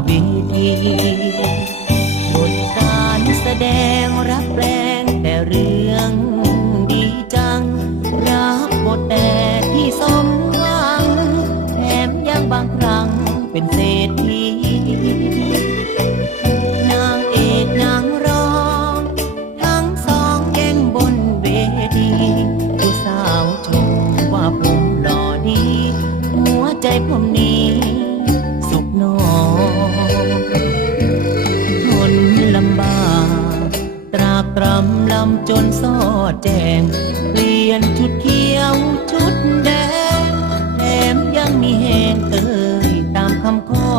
biết đi จนสอดแจงเปลี่ยนชุดเขียวชุดแดงแถมยังมีแหงเอ่ยตามคำขอ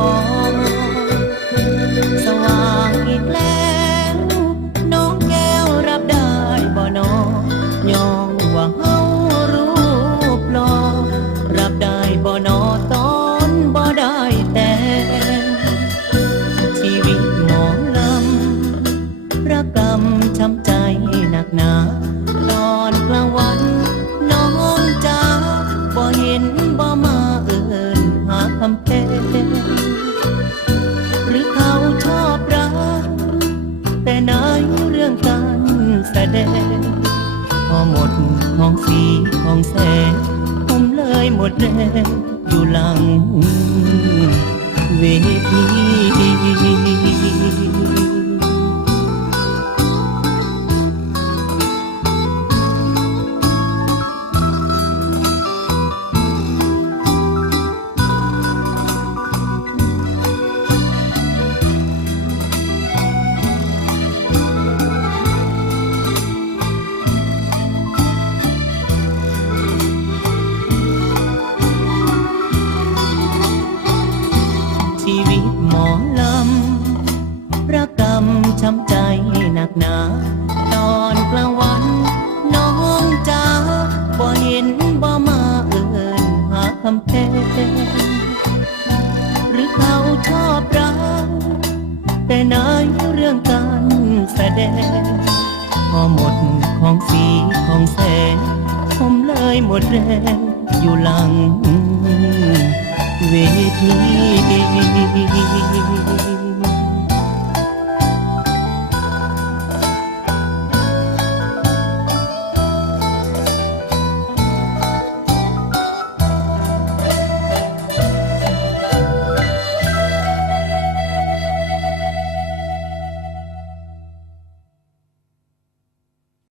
สว่างอีกแล้วน้องแก้วรับได้บ่นอยองว่าเฮารูปหลอรับได้บ่นอตอนบ่ได้แต่ชีวิตหมองลำระกำช้ำใจ หนักหนาตอนกลางวัน น้องจ้าบ่เห็นบ่มาเอินหาคำเพนหรือเขาชอบรัก แต่ในเรื่องการแสดง พอหมดของสีของแสงผมเลยหมดแรงอยู่หลังเวที คำแพงหรือเขาชอบรักแต่ในเรื่องการแสดง พอหมดของสีของแสง ผมเลยหมดแรงอยู่หลังเวที